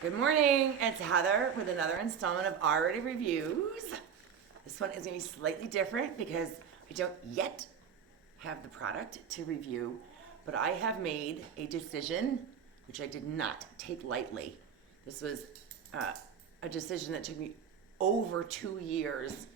Good morning, it's Heather with another installment of RRatedReviews. This one is going to be slightly different because I don't yet have the product to review, but I have made a decision which I did not take lightly. This was a decision that took me over 2 years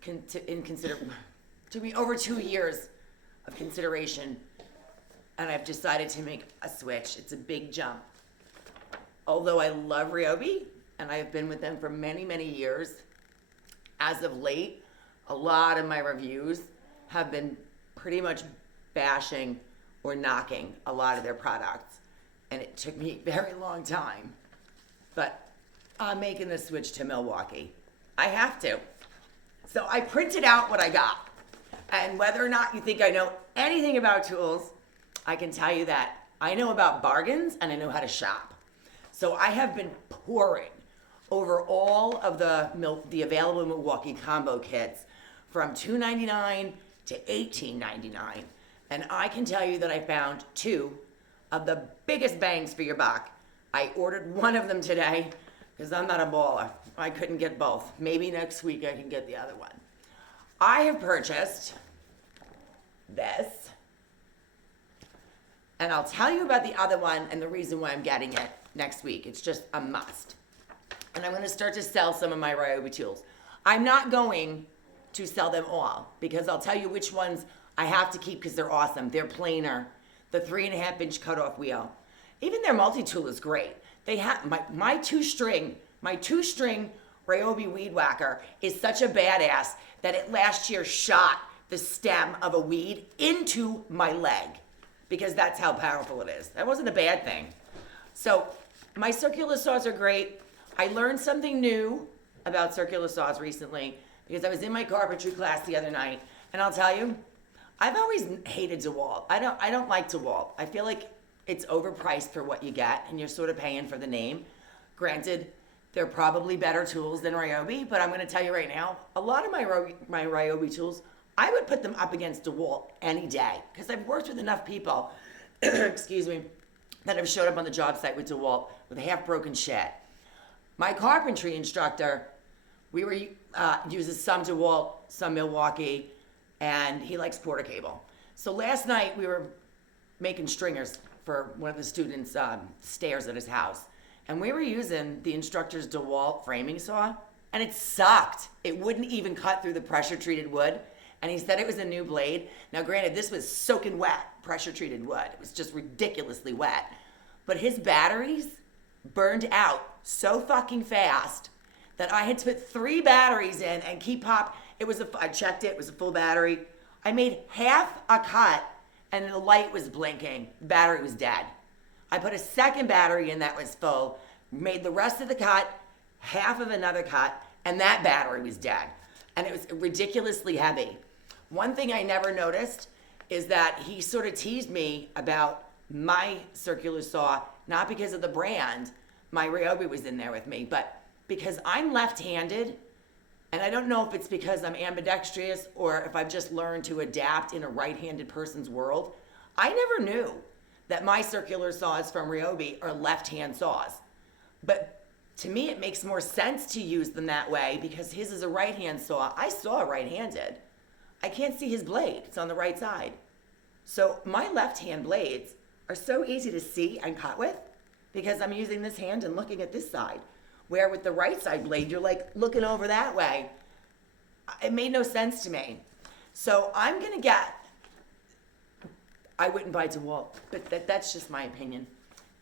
took me over 2 years of consideration, and I've decided to make a switch. It's a big jump. Although I love Ryobi, and I have been with them for many, many years, as of late, a lot of my reviews have been pretty much bashing or knocking a lot of their products. And it took me a very long time. But I'm making the switch to Milwaukee. I have to. So I printed out what I got. And whether or not you think I know anything about tools, I can tell you that I know about bargains and I know how to shop. So I have been poring over all of the available Milwaukee combo kits from $2.99 to $18.99. And I can tell you that I found two of the biggest bangs for your buck. I ordered one of them today because I'm not a baller. I couldn't get both. Maybe next week I can get the other one. I have purchased this. And I'll tell you about the other one and the reason why I'm getting it next week. It's just a must. And I'm going to start to sell some of my Ryobi tools. I'm not going to sell them all because I'll tell you which ones I have to keep because they're awesome. They're planer. The 3.5-inch cutoff wheel. Even their multi-tool is great. They have my two-string Ryobi weed whacker is such a badass that it last year shot the stem of a weed into my leg because that's how powerful it is. That wasn't a bad thing. So my circular saws are great. I learned something new about circular saws recently because I was in my carpentry class the other night, and I'll tell you, I've always hated DeWalt. I don't like DeWalt. I feel like it's overpriced for what you get, and you're sort of paying for the name. Granted, they're probably better tools than Ryobi, but I'm going to tell you right now, a lot of my Ryobi tools, I would put them up against DeWalt any day because I've worked with enough people, excuse me, that have showed up on the job site with DeWalt with a half-broken shed. My carpentry instructor, uses some DeWalt, some Milwaukee, and he likes Porter cable. So last night we were making stringers for one of the students' stairs at his house, and we were using the instructor's DeWalt framing saw, and it sucked. It wouldn't even cut through the pressure-treated wood, and he said it was a new blade. Now, granted, this was soaking wet, pressure-treated wood. It was just ridiculously wet. But his batteries burned out so fucking fast that I had to put 3 batteries in and keep pop. I checked it, it was a full battery. I made half a cut and the light was blinking. The battery was dead. I put a second battery in that was full, made the rest of the cut, half of another cut, and that battery was dead. And it was ridiculously heavy. One thing I never noticed is that he sort of teased me about my circular saw, not because of the brand, my Ryobi was in there with me, but because I'm left-handed, and I don't know if it's because I'm ambidextrous or if I've just learned to adapt in a right-handed person's world. I never knew that my circular saws from Ryobi are left-hand saws. But to me, it makes more sense to use them that way because his is a right-hand saw. I saw right-handed. I can't see his blade. It's on the right side. So my left-hand blades are so easy to see and cut with because I'm using this hand and looking at this side. Where with the right side blade, you're like looking over that way. It made no sense to me. So I wouldn't buy DeWalt, but that's just my opinion.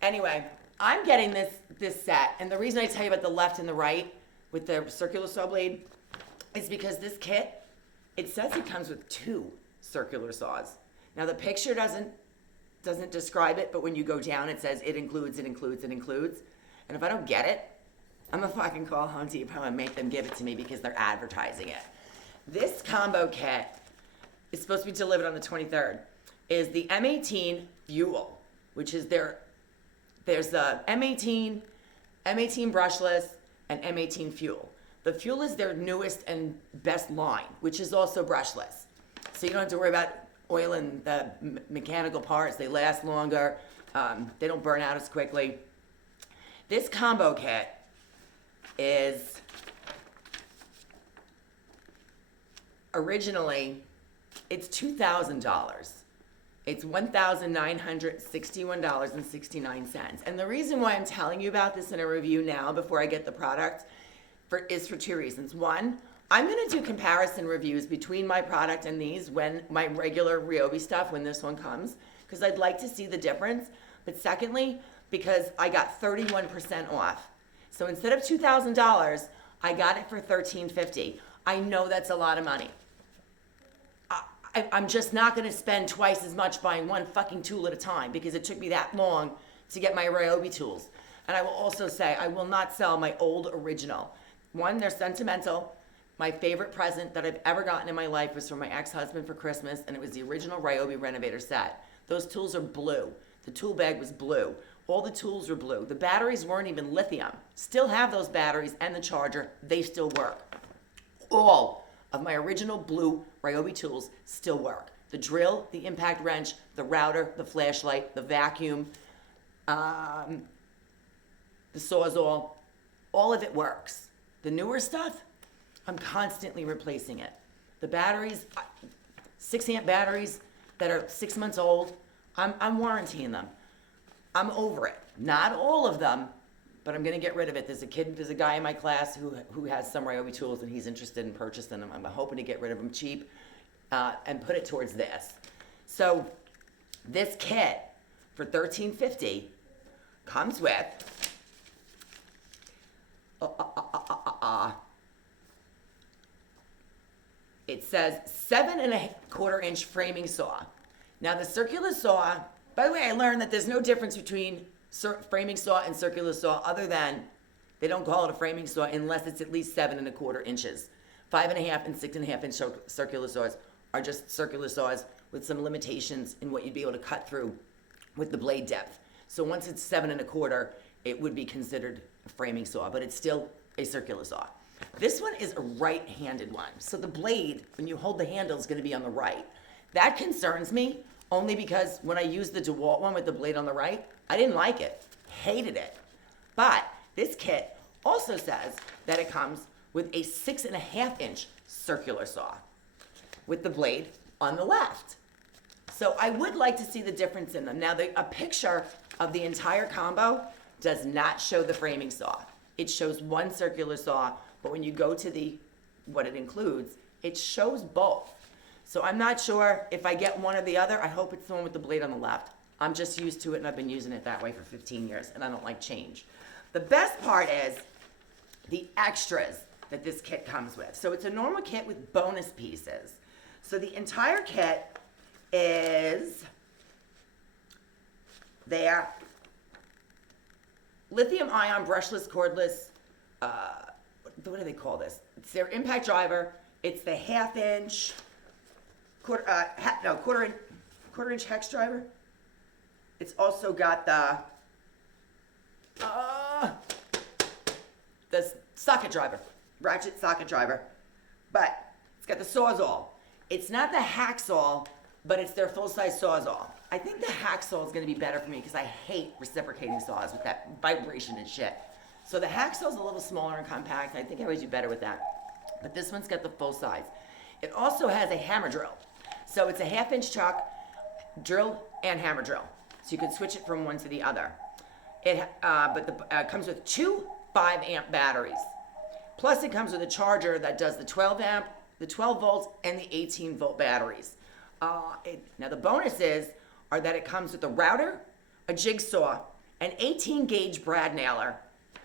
Anyway, I'm getting this set, and the reason I tell you about the left and the right with the circular saw blade is because this kit, it says it comes with 2 circular saws. Now the picture doesn't describe it, but when you go down, it says it includes. And if I don't get it, I'm gonna fucking call Home Depot and make them give it to me because they're advertising it. This combo kit is supposed to be delivered on the 23rd. Is the M18 Fuel, which is there's the M18 brushless, and M18 Fuel. The Fuel is their newest and best line, which is also brushless. So you don't have to worry about oiling the mechanical parts. They last longer. They don't burn out as quickly. This combo kit is originally, it's $2,000. It's $1,961.69. And the reason why I'm telling you about this in a review now before I get the product is for two reasons. One, I'm going to do comparison reviews between my product and these when my regular Ryobi stuff, when this one comes, because I'd like to see the difference. But secondly, because I got 31% off. So instead of $2,000, I got it for $1,350. I know that's a lot of money. I'm just not going to spend twice as much buying one fucking tool at a time because it took me that long to get my Ryobi tools. And I will also say I will not sell my old original. One, they're sentimental. My favorite present that I've ever gotten in my life was from my ex-husband for Christmas, and it was the original Ryobi Renovator set. Those tools are blue. The tool bag was blue. All the tools were blue. The batteries weren't even lithium. Still have those batteries and the charger. They still work. All of my original blue Ryobi tools still work. The drill, the impact wrench, the router, the flashlight, the vacuum, the Sawzall, all of it works. The newer stuff, I'm constantly replacing it. The batteries, 6-amp batteries that are 6 months old, I'm warrantying them. I'm over it. Not all of them, but I'm going to get rid of it. There's a guy in my class who has some Ryobi tools and he's interested in purchasing them. I'm hoping to get rid of them cheap and put it towards this. So this kit for $1,350 comes with it says 7.25-inch framing saw. Now the circular saw, by the way, I learned that there's no difference between framing saw and circular saw other than they don't call it a framing saw unless it's at least 7.25 inches. 5.5 and 6.5 inch circular saws are just circular saws with some limitations in what you'd be able to cut through with the blade depth. So once it's 7.25, it would be considered a framing saw, but it's still a circular saw. This one is a right-handed one. So the blade, when you hold the handle, is going to be on the right. That concerns me only because when I used the DeWalt one with the blade on the right, I didn't like it, hated it. But this kit also says that it comes with a 6.5-inch circular saw with the blade on the left. So I would like to see the difference in them. Now, a picture of the entire combo does not show the framing saw. It shows one circular saw, but when you go to what it includes, it shows both. So I'm not sure if I get one or the other. I hope it's the one with the blade on the left. I'm just used to it, and I've been using it that way for 15 years, and I don't like change. The best part is the extras that this kit comes with. So it's a normal kit with bonus pieces. So the entire kit is their lithium-ion brushless, cordless, what do they call this? It's their impact driver. It's the half-inch, quarter-inch hex driver. It's also got the socket driver, ratchet socket driver. But it's got the Sawzall. It's not the hacksaw, but it's their full-size Sawzall. I think the hacksaw is going to be better for me because I hate reciprocating saws with that vibration and shit. So the hacksaw is a little smaller and compact. I think I would do better with that. But this one's got the full size. It also has a hammer drill. So it's a half-inch chuck, drill, and hammer drill. So you can switch it from one to the other. It comes with two 5-amp batteries. Plus it comes with a charger that does the 12-amp, the 12 volts, and the 18-volt batteries. Now the bonuses are that it comes with a router, a jigsaw, an 18-gauge brad nailer,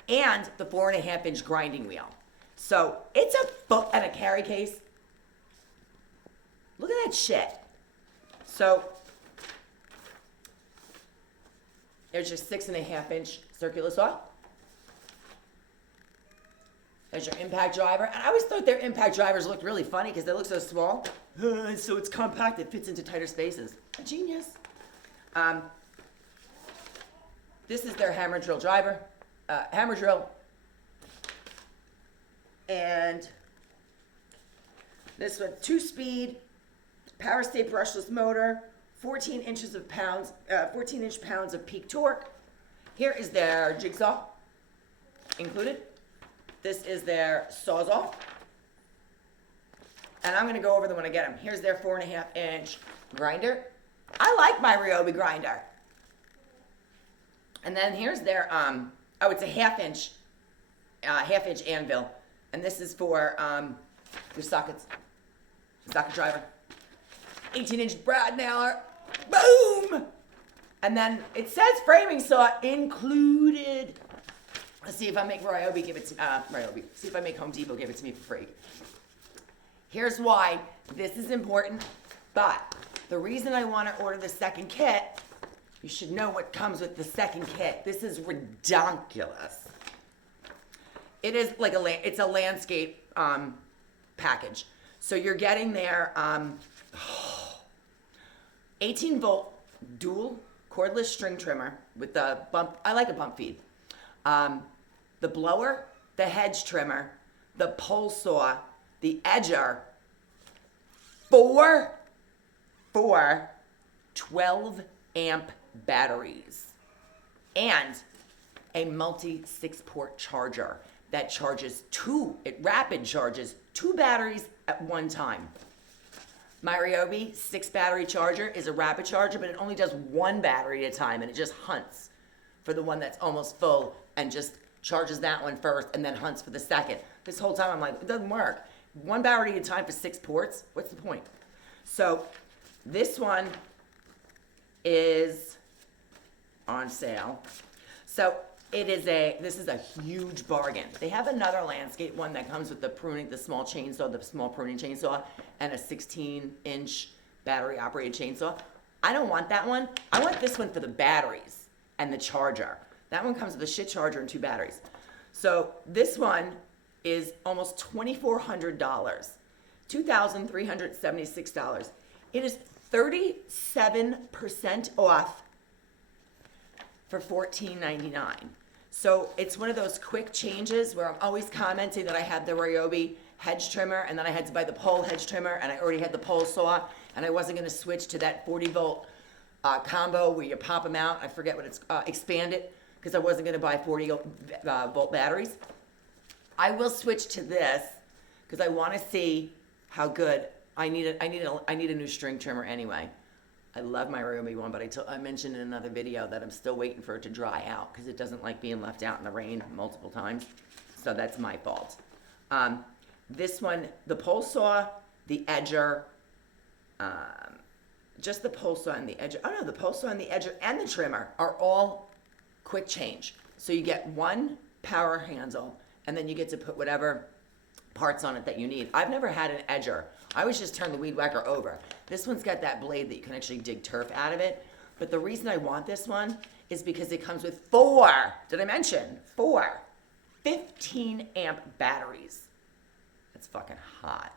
and the 4.5-inch grinding wheel. So it's and a carry case. Look at that shit. So there's your 6.5-inch circular saw. There's your impact driver. And I always thought their impact drivers looked really funny because they look so small. So it's compact. It fits into tighter spaces. A genius. This is their hammer drill driver. Hammer drill. And this one, 2-speed, power state brushless motor, 14 inch pounds of peak torque. Here is their jigsaw. included. This is their Sawzall. And I'm gonna go over them when I get them. Here's their 4.5-inch grinder. I like my Ryobi grinder. And then here's their, it's a half-inch anvil. And this is for your sockets. Socket driver. 18-inch brad nailer. Boom! And then it says framing saw included. Let's see if I make Ryobi give it to Ryobi. See if I make Home Depot give it to me for free. Here's why this is important, but the reason I want to order the second kit, you should know what comes with the second kit. This is ridiculous. It is like it's a landscape package. So you're getting their 18-volt dual cordless string trimmer with the bump. I like a bump feed. The blower, the hedge trimmer, the pole saw, the edger, four 12-amp batteries, and a multi 6-port charger that charges rapid charges 2 batteries at one time. My Ryobi 6-battery charger is a rapid charger, but it only does 1 battery at a time, and it just hunts for the one that's almost full and just charges that one first and then hunts for the second. This whole time I'm like, it doesn't work. 1 battery at a time for 6 ports? What's the point? So this one is on sale. So this is a huge bargain. They have another landscape one that comes with the small pruning chainsaw, and a 16-inch battery operated chainsaw. I don't want that one. I want this one for the batteries and the charger. That one comes with a shit charger and 2 batteries. So this one is almost $2,400, $2,376. It is 37% off for $14.99. So it's one of those quick changes where I'm always commenting that I have the Ryobi hedge trimmer, and then I had to buy the pole hedge trimmer, and I already had the pole saw, and I wasn't going to switch to that 40-volt combo where you pop them out. I forget what it's expanded, because I wasn't going to buy 40-volt batteries. I will switch to this because I want to see how good. I need a new string trimmer anyway. I love my Ryobi one, but I mentioned in another video that I'm still waiting for it to dry out because it doesn't like being left out in the rain multiple times. So that's my fault. This one, the pole saw, the edger, just the pole saw and the edger. Oh no, the pole saw and the edger and the trimmer are all quick change. So you get 1 power handle, and then you get to put whatever parts on it that you need. I've never had an edger. I always just turn the weed whacker over. This one's got that blade that you can actually dig turf out of it. But the reason I want this one is because it comes with 4, did I mention? 4 15-amp batteries. That's fucking hot.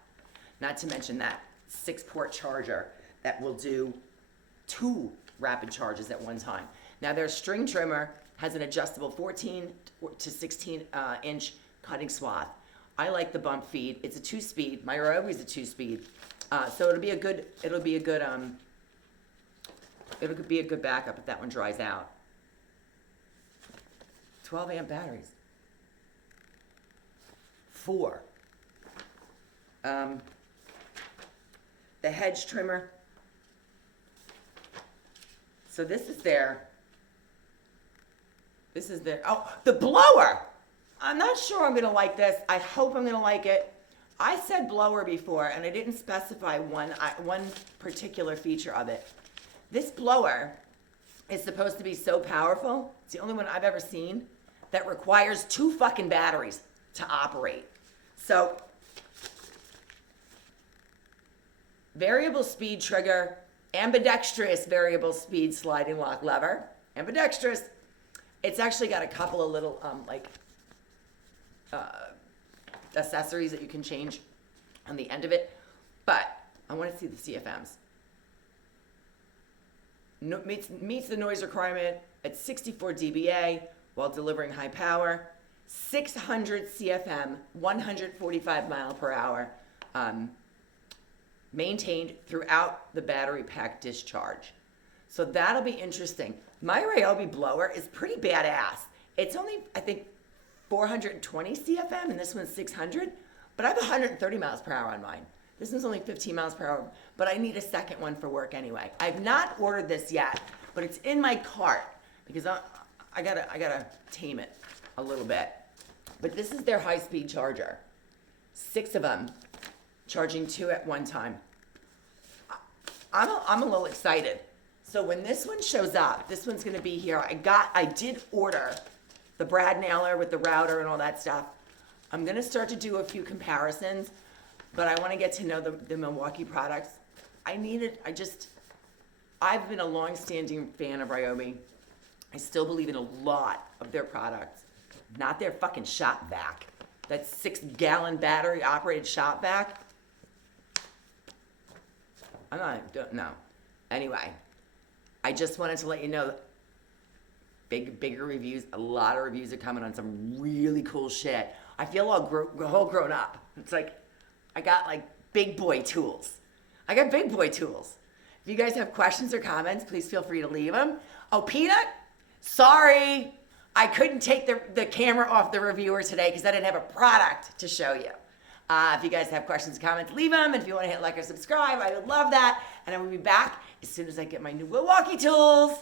Not to mention that 6-port charger that will do 2 rapid charges at one time. Now their string trimmer has an adjustable 14 to 16-inch cutting swath. I like the bump feed. It's a 2-speed. My Ryobi is a 2-speed, so it'll be a good backup if that one dries out. 12-amp batteries. 4. The hedge trimmer. So this is their. The blower. I'm not sure I'm going to like this. I hope I'm going to like it. I said blower before, and I didn't specify one particular feature of it. This blower is supposed to be so powerful. It's the only one I've ever seen that requires 2 fucking batteries to operate. So, variable speed trigger, ambidextrous variable speed sliding lock lever. Ambidextrous. It's actually got a couple of little accessories that you can change on the end of it, but I want to see the CFMs. Meets the noise requirement at 64 dBA while delivering high power, 600 CFM, 145 mile per hour, maintained throughout the battery pack discharge. So that'll be interesting. My Ryobi blower is pretty badass. It's only, I think, 420 CFM and this one's 600, but I have 130 miles per hour on mine. This one's only 15 miles per hour, but I need a second one for work anyway. I've not ordered this yet, but it's in my cart because I gotta tame it a little bit. But this is their high-speed charger. 6 of them, charging 2 at one time. I'm a little excited. So when this one shows up, this one's gonna be here. I did order the Brad nailer with the router and all that stuff. I'm gonna start to do a few comparisons, but I wanna get to know the Milwaukee products. I've been a long-standing fan of Ryobi. I still believe in a lot of their products, not their fucking shop vac. That 6-gallon battery operated shop vac. No. Anyway, I just wanted to let you know bigger reviews. A lot of reviews are coming on some really cool shit. I feel all grown up. It's like I got like big boy tools. If you guys have questions or comments, please feel free to leave them. Oh, Peanut, sorry. I couldn't take the camera off the reviewer today because I didn't have a product to show you. If you guys have questions or comments, leave them. And if you want to hit like or subscribe, I would love that. And I will be back as soon as I get my new Milwaukee tools.